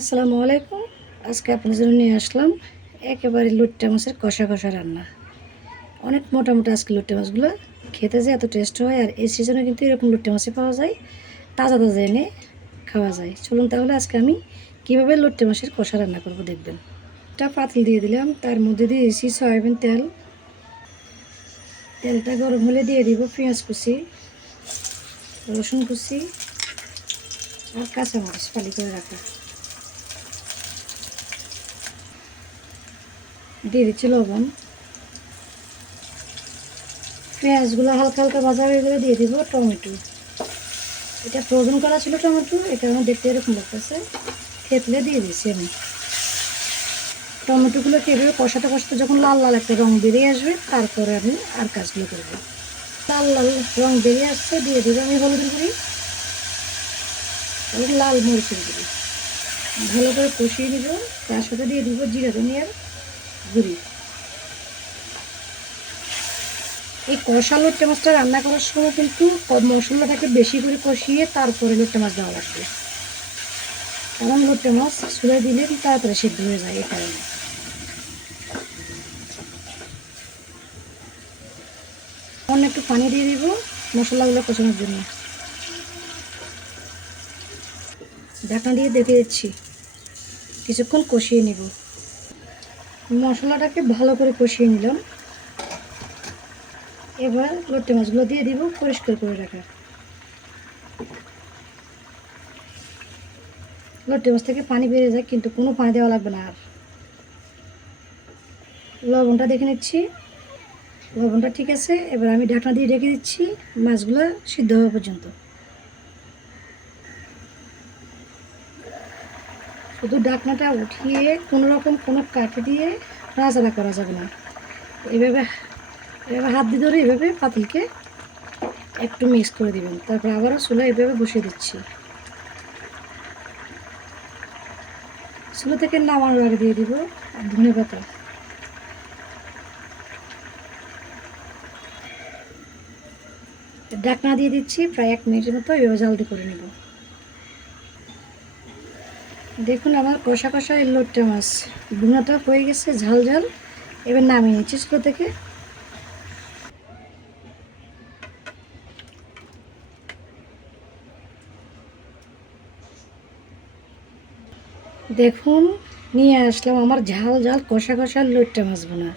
আসসালামু আলাইকুম। আজকে আপনার জন্য নিয়ে আসলাম একেবারে লুট্টা মাছের কষা কষা রান্না। অনেক মোটা মোটা আজকে লুট্টা মাছগুলো। খেতে যে এত টেস্ট হয় আর এই সিজনে কিন্তু এরকম লুট্টা মাছই পাওয়া যায়। তাজা তাজা এনে খাওয়া যায়। চলুন তাহলে আজকে আমি কীভাবে লুট্টা মাছের কষা রান্না করব দেখবেন। একটা পাতিল দিয়ে দিলাম। তার মধ্যে দিয়েছি সয়াবিন তেল। তেলটা গরম হলে দিয়ে দিব পেঁয়াজ কুচি, রসুন কুচি আর কাঁচামরিচ ফালি করে রাখা। দিয়ে দিচ্ছি লবণ। পেঁয়াজগুলো হালকা হালকা ভাজা হয়ে গেলে দিয়ে দিব টমেটো। এটা ফ্রোজেন করা ছিল টমেটো এই কারণে দেখতে এরকম লাগতেছে। থেতলে দিয়ে দিচ্ছি আমি। টমেটোগুলোকে এভাবে কষাতে কষাতে যখন লাল লাল একটা রং বেরিয়ে আসবে, তারপরে আমি আর কাজগুলো করব। লাল লাল রং বেরিয়ে আসছে, দিয়ে দেবো আমি গুঁড়ি। এবং লাল মরিচের গুঁড়ি। ভালো করে কষিয়ে দিব তার সাথে দিয়ে দিব জিরা ধনিয়ার গুঁড়ি এই কষা লোট্টা মাছটা রান্না করার সময় কিন্তু মশলাটাকে বেশি করে কষিয়ে তারপরে লোট্টা মাছ দেওয়া লাগবে। কারণ লোট্টা মাছ ছুলে দিলে তাড়াতাড়ি সেদ্ধ হয়ে যায় এই কারণে। অন্য একটু পানি দিয়ে দিব মশলাগুলো কষানোর জন্য। ঢাকনা দিয়ে দেখে দিচ্ছি। কিছুক্ষণ কষিয়ে নেব। মশলাটাকে ভালো করে কষিয়ে নিলাম। এবার লোটে মাছগুলো দিয়ে দিব পরিষ্কার করে রাখা লোটে মাছ থেকে পানি বেরিয়ে যায়, কিন্তু কোনো পানি দেওয়া লাগবে না আর। লবণটা দেখে নিচ্ছি। লবণটা ঠিক আছে, এবার আমি ঢাকনা দিয়ে রেখে দিচ্ছি, মাছগুলো সিদ্ধ হওয়া পর্যন্ত। শুধু ডাকনাটা উঠিয়ে কোনো রকম কোনো কাঠি দিয়ে নাড়াচাড়া করা যাবে না। এভাবে এভাবে হাত দিয়ে ধরে এভাবে পাতিলকে একটু মিক্স করে দিবেন। তারপর আবারও চুলা এভাবে বসিয়ে দিচ্ছি। চুলো থেকে নামানোর আগে দিয়ে দিব ধনে পাতা। ডাকনা দিয়ে দিচ্ছি প্রায় এক মিনিটের মতো এভাবে জলদি করে নেব। দেখুন আমার কষা কষা এই লোটটা মাছ। ভুনাটা হয়ে গেছে ঝাল ঝাল। এবার নামিয়ে নিচ্ছি স্কুল থেকে। দেখুন, নিয়ে আসলাম আমার ঝাল ঝাল কষা কষা লোটটা মাছ বোনা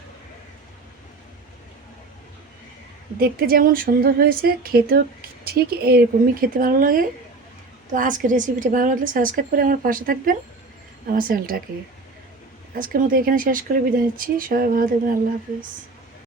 দেখতে যেমন সুন্দর হয়েছে, খেতেও ঠিক এরকমই খেতে ভালো লাগে। তো আজকে রেসিপিটি ভালো লাগলে সাবস্ক্রাইব করে আমার পাশে থাকবেন, আমার চ্যানেলটাকে আজকের মতো এখানে শেষ করে বিদায় নিচ্ছি। সবাই ভালো থাকবেন, আল্লাহ হাফিজ।